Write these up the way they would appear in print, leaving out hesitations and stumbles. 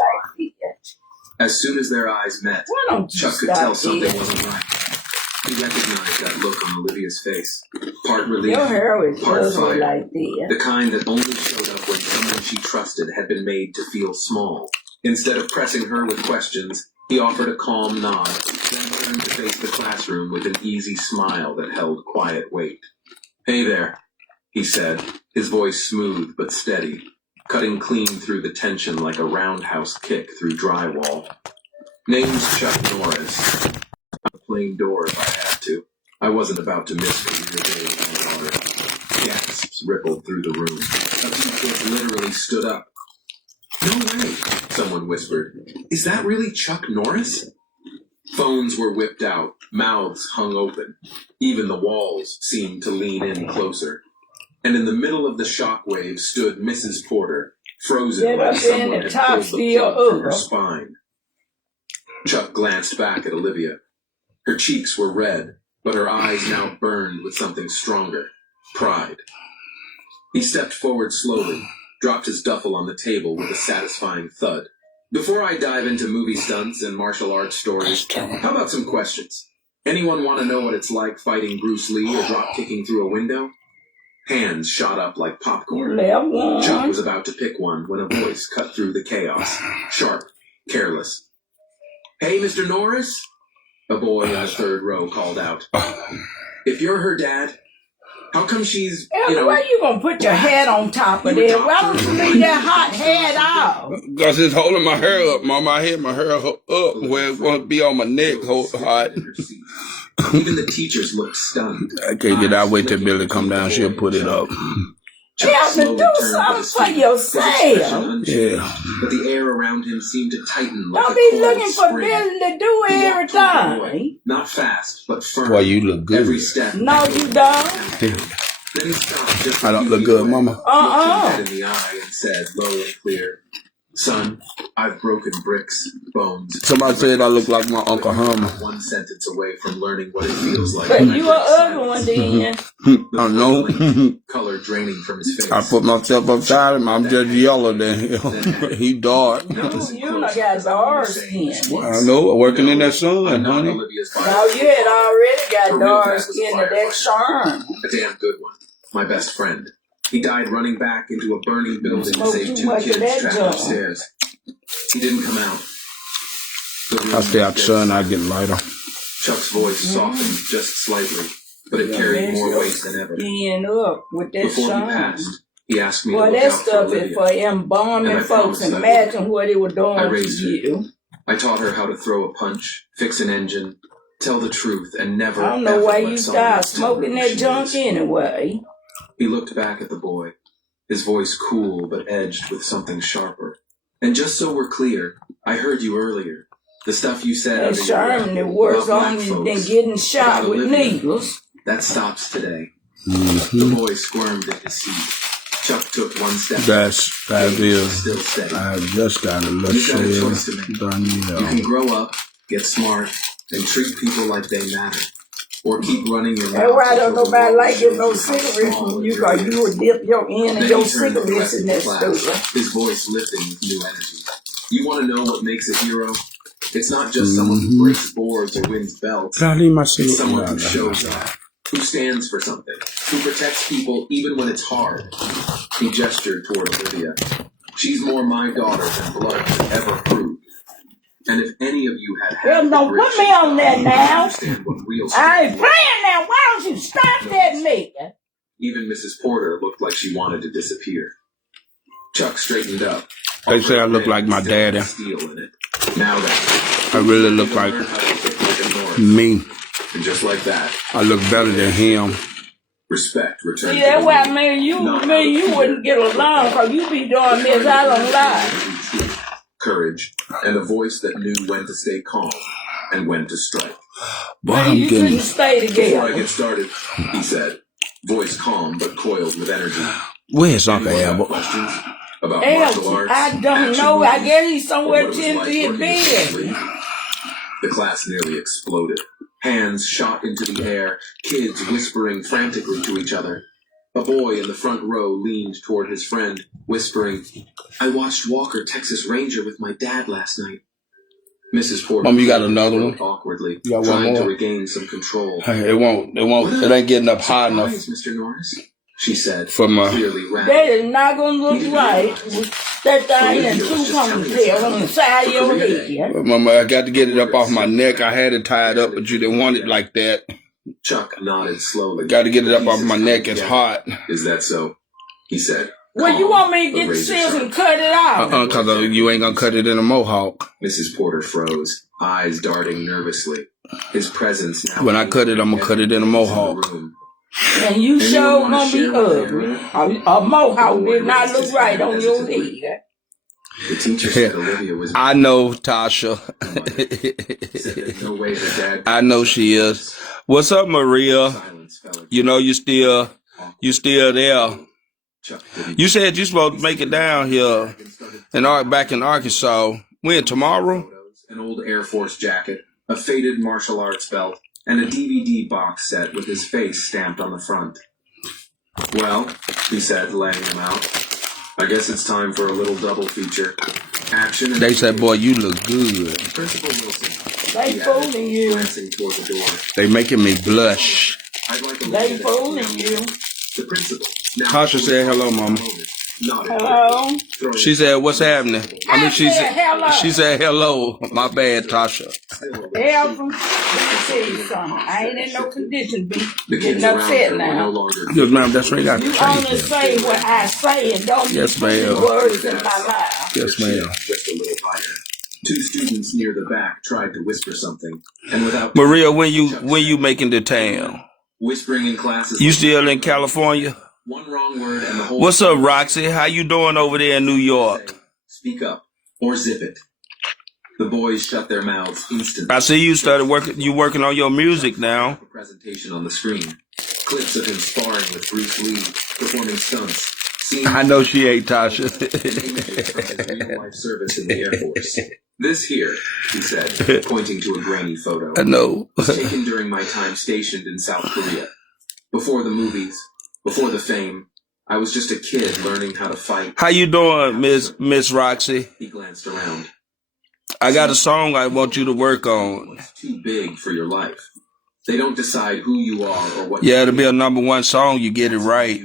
like this. As soon as their eyes met, Chuck could tell something wasn't right. He recognized that look on Olivia's face. Part relief, part fire. Like the kind that only showed up when someone she trusted had been made to feel small. Instead of pressing her with questions, he offered a calm nod, then turned to face the classroom with an easy smile that held quiet weight. "Hey there," he said, his voice smooth but steady, cutting clean through the tension like a roundhouse kick through drywall. "Name's Chuck Norris. I'm a plain door if I had to. I wasn't about to miss career day with my daughter." Gasps rippled through the room. A few kids literally stood up. "No way," someone whispered. "Is that really Chuck Norris?" Phones were whipped out, mouths hung open. Even the walls seemed to lean in closer. And in the middle of the shockwave stood Mrs. Porter, frozen like someone had pulled the plug from her spine. Chuck glanced back at Olivia. Her cheeks were red, but her eyes now burned with something stronger. Pride. He stepped forward slowly, dropped his duffel on the table with a satisfying thud. "Before I dive into movie stunts and martial arts stories, how about some questions? Anyone want to know what it's like fighting Bruce Lee or drop-kicking through a window?" Hands shot up like popcorn. Chuck was about to pick one when a voice cut through the chaos. Sharp, careless. "Hey, Mr. Norris?" A boy in the third row called out. "If you're her dad, how come she's, why you gonna put your head on top of there? Why don't you leave that hot head off?" Because it's holding my hair up, Mom. I had my hair up where it won't be on my neck hot. Even the teachers looked stunned. I can't get out. Wait till Billy come down. She'll put it up. You have to do something for yourself. Yeah. But the air around him seemed to tighten like Don't be looking for Billy to do everything. Not fast, but firm. Boy, you look good. Every step. No, you don't. Then he stopped just I don't look good, Mama. Looked him dead in the eye and said, low and clear, "Son, I've broken bricks, bones." Somebody said I look like my Uncle Herman. One sentence away from learning what it feels like. But you are ugly one then. I know. Color draining from his face. I put myself upside him. I'm just yellow than him. He dark. You got dark skin. I know. Working in that sun, honey. Now you had already got dark skin to that charm. A damn good one. My best friend. He died running back into a burning building to save 2 kids trapped upstairs. He didn't come out. I stay outside, I get lighter. Chuck's voice softened just slightly, but it carried more weight than ever. Up with that Before he passed, he asked me to look that out for stuff Olivia. is for embalming folks. Imagine what it was doing to you. I taught her how to throw a punch, fix an engine, tell the truth, and never. I don't know why you started smoking that junk anyway. He looked back at the boy, his voice cool but edged with something sharper. "And just so we're clear, I heard you earlier. The stuff you said that Sherman that works on than getting shot with needles. That stops today." The boy squirmed in his seat. Chuck took one step. That is. Still steady. I just got a little You got a choice to make. You You can grow up, get smart, and treat people like they matter. Or keep running your mouth. That's why I don't nobody like getting no cigarettes from you, because you would dip your end and your cigarettes in that stuff. His voice lifting with new energy. "You want to know what makes a hero? It's not just someone who breaks boards or wins belts. Can I leave my It's someone who shows up, who stands for something, who protects people even when it's hard." He gestured toward Olivia. "She's more my daughter than blood could ever prove. And if any of you had Well, don't put me on that now. Understand what real I ain't playing now. Why don't you stop that nigga? Even Mrs. Porter looked like she wanted to disappear. Chuck straightened up. They say I look like my daddy. Steel in it. Now that I really look like me. And just like that, I look better than him. respect returned. See, that's why you wouldn't get along, because you be doing this. I don't lie. Courage, and a voice that knew when to stay calm and when to strike. Boy, you shouldn't stay together. Before I get started, he said, voice calm but coiled with energy. Where's Uncle Anyone Albert? have questions about martial arts? I don't know. I guess he's somewhere tending to his bed. The class nearly exploded. Hands shot into the air, kids whispering frantically to each other. A boy in the front row leaned toward his friend, whispering, "I watched Walker Texas Ranger with my dad last night." Mrs. Porter Mom, you got another one? awkwardly, You got one trying to more? regain some control. It ain't getting up high enough Surprise, Mr. Norris, she said, for my. clearly That rattled. is not gonna look right with that thing and two ponytails on the side of your head. Mama, I got to get it up off my neck. I had it tied up, but you didn't want it like that. Chuck nodded slowly. Got to get it up off my neck. It's hot. Is that so? He said. Well, you want me to get the scissors and cut it off? Cause you ain't gonna cut it in a mohawk. Mrs. Porter froze, eyes darting nervously. His presence now. When I cut it, I'm gonna cut it in a mohawk. And you sure gonna be ugly. A mohawk did not look right on your head. The teacher said Olivia was. I know, Tasha. No way her dad. I know she is. What's up, Maria? You know you still there. You said you supposed to make it down here back in Arkansas. When, tomorrow? An old Air Force jacket, a faded martial arts belt, and a DVD box set with his face stamped on the front. "Well," he said, laying them out, "I guess it's time for a little double feature. Action and..." They said, boy, you look good. Principal Wilson. They fooling you. Glancing toward the door. They making me blush. "I'd like a They fooling you. The principal. Tasha said hello, Mama. Hello? She said, what's happening? She said hello. My bad, Tasha. Elvin, let me tell you something. I ain't in no condition to be getting upset now. Yes, ma'am, that's right. You only say what I say and don't Yes, put ma'am. words in my mouth. Yes, ma'am. Just a little higher. Two students near the back tried to whisper something, and without Maria, when you making the town? whispering in classes. You still in California? One wrong word and the whole. What's up, Roxy? How you doing over there in New York? Speak up or zip it. The boys shut their mouths instantly. I see you started working on your music now. A presentation on the screen. Clips of him sparring with Bruce Lee, performing stunts. I know she ain't, Tasha. Images from his real-life service in the Air Force. "This here," he said, pointing to a grainy photo, I know. "was taken during my time stationed in South Korea. Before the movies, before the fame, I was just a kid learning how to fight." How you doing, Miss Roxy? He glanced around. I got a song I want you to work on. "What's too big for your life? They don't decide who you are or what." Yeah, it'll be a #1 song. You get it right.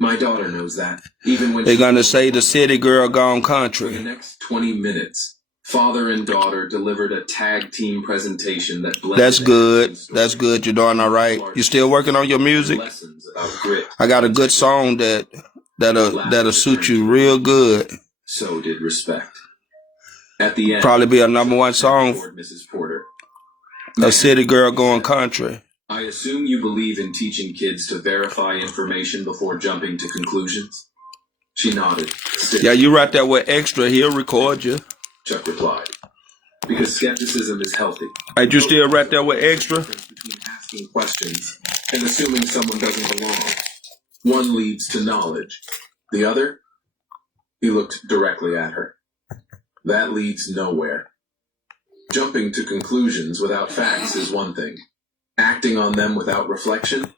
My daughter knows that. Even when They're gonna say the city girl gone For the country. next 20 minutes, father and daughter delivered a tag team presentation that blended. That's good. That's good. You're doing all right. You still working on your music? Lessons about grit. I got a good song that'll suit you real good. So did respect. At the end, Probably be a #1 song. toward Mrs. Porter. A city girl going country. "I assume you believe in teaching kids to verify information before jumping to conclusions?" She nodded. Yeah, you right there with Extra. He'll record you. Chuck replied. "Because skepticism is healthy. Ain't you still right there with Extra? Between asking questions and assuming someone doesn't belong. One leads to knowledge. The other?" He looked directly at her. "That leads nowhere. Jumping to conclusions without facts is one thing. Acting on them without reflection?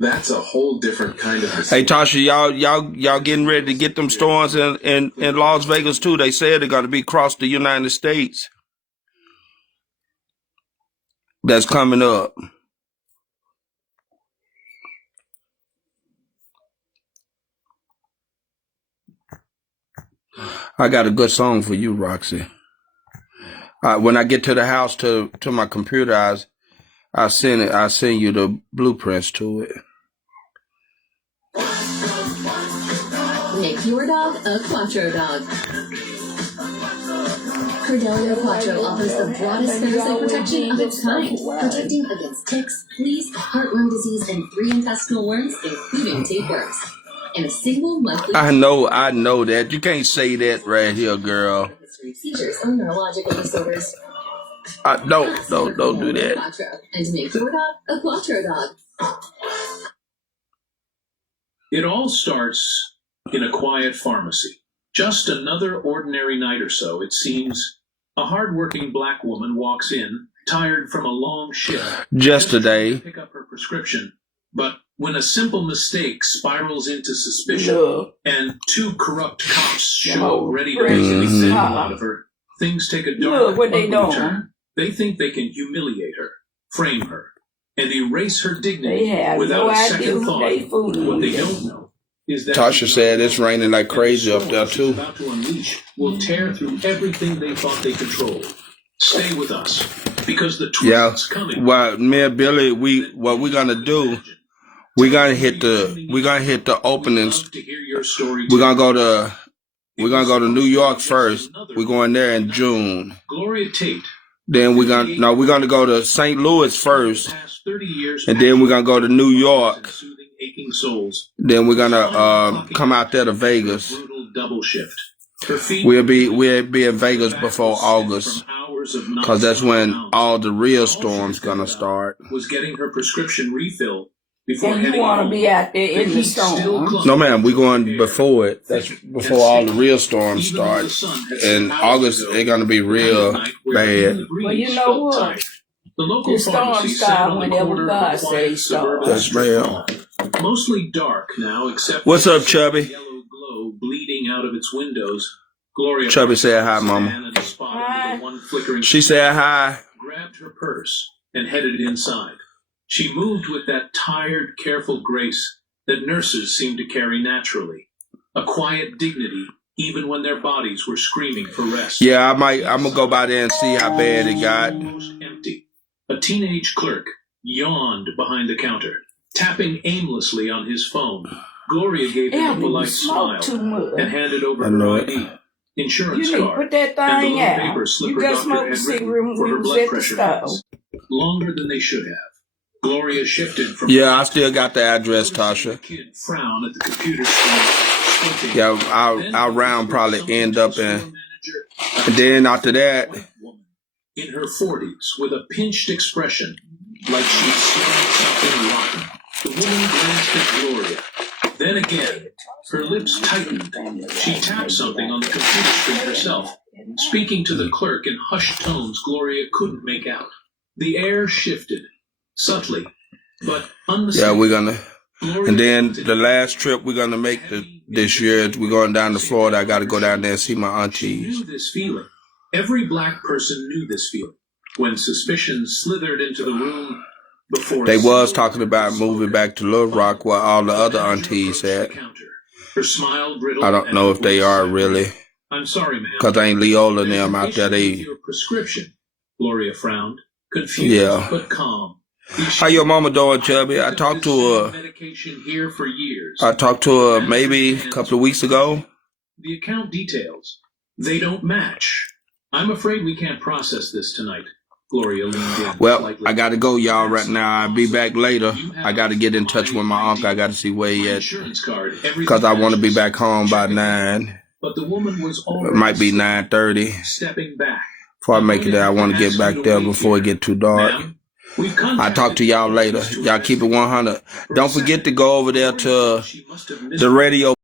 That's a whole different kind of Hey Tasha, y'all getting ready to get them storms in Las Vegas too. They said they're gonna be across the United States. That's coming up. I got a good song for you, Roxy. When I get to the house to my computer, I'll send you the blueprints to it. Make your dog a Quattro dog. Credelio Quattro offers the broadest parasite protection of its kind, protecting against ticks, fleas, heartworm disease, and 3 intestinal worms, including tapeworms. In a single monthly... I know that. You can't say that right here, girl. Seizures or neurological disorders. Don't do that. Quattro, and make your dog a Quattro dog. It all starts in a quiet pharmacy. Just another ordinary night or so, it seems. A hard-working black woman walks in, tired from a long shift. Just today. To pick up her prescription, But when a simple mistake spirals into suspicion Look, and two corrupt cops show Oh, up ready to precious. make an example Mhm. out of her, things take a Look dark, what they ugly doing. turn. They think they can humiliate her, frame her, and erase her they dignity have without no a idea second who thought. they fooling. What they don't know is that Tasha said it's raining like crazy up there she's too. about to unleash will tear through everything they thought they controlled. Stay with us, because the Yeah. twist's coming. Well, me and Billy, what we're gonna do, we're gonna hit the openings. We're gonna go to New York first. We're going there in June. Gloria Tate. Then we're gonna go to St. Louis first, and then we're gonna go to New York. Then we're gonna come out there to Vegas. We'll be in Vegas before August, cause that's when all the real storms gonna start. Was getting her prescription refill before And you heading want to home. be out there in the heat still storm. clung. No, ma'am, we're going before it. That's before all the real storms start. In August, it's gonna be real bad. Well, you know what? The local The storm pharmacy sat start on the whenever corner of God a say quiet start. suburban Yes, ma'am. strip. Mostly dark now, except What's for up, the Chubby? yellow glow bleeding out of its windows. Gloria Chubby said hi, sat Mama. in a spot under Hi. the one flickering She said hi. grabbed her purse and headed inside. She moved with that tired, careful grace that nurses seem to carry naturally. A quiet dignity, even when their bodies were screaming for rest. Yeah, I'm gonna go by there and see how bad it got. Almost empty. A teenage clerk yawned behind the counter, tapping aimlessly on his phone. Gloria gave him a Elby, polite you smoke too smile and much. handed over I her know it. ID, insurance You need to card, put that and the thing little out. paper slip You her just doctor smoked a had cigarette written when for we her was blood at the pressure stove. meds. Longer than they should have. Gloria shifted from. Yeah, I still got the address, Noticing the Tasha. kid frown at the computer screen. squinting. Yeah, Then our round whispered probably something end to up the in, store manager. and then after that, White woman in her 40s with a pinched expression, like she'd smelled something rotten. The woman glanced at Gloria. Then again, her lips tightened. She tapped something on the computer screen herself, speaking to the clerk in hushed tones Gloria couldn't make out. The air shifted, subtly, but yeah, unmistakably. we're gonna. Gloria And then looked at the him. last trip we're gonna make this year, we're going down to Florida. I got to go down there and see my She aunties. knew this feeling. Every black person knew this feeling. When suspicion slithered into the room before They a was single talking about moving back to Little Rock where all the other aunties at. Her smile brittled I don't know if they are really, I'm sorry, ma'am. cause ain't Leola and There's them an out there. issue with They, your prescription. Gloria frowned, confused Yeah. but calm. how your mama doing, Chubby? I talked to her. Medication here for years. I talked to her maybe a couple of weeks ago. The account details, they don't match. I'm afraid we can't process this tonight. Gloria leaned in. Well, slightly. I gotta go, y'all, right now. I'll be back later. I gotta get in touch with my uncle. I gotta see where he My at, insurance card, everything cause I want to be matches. back home by Check it. 9. But the woman was It already might be 9:30. stepping back. Before I make it there, I want to get back there before it get too dark. Ma'am, we've I'll talk to y'all later. Y'all keep it 100. Don't forget to go over there to She must have missed the radio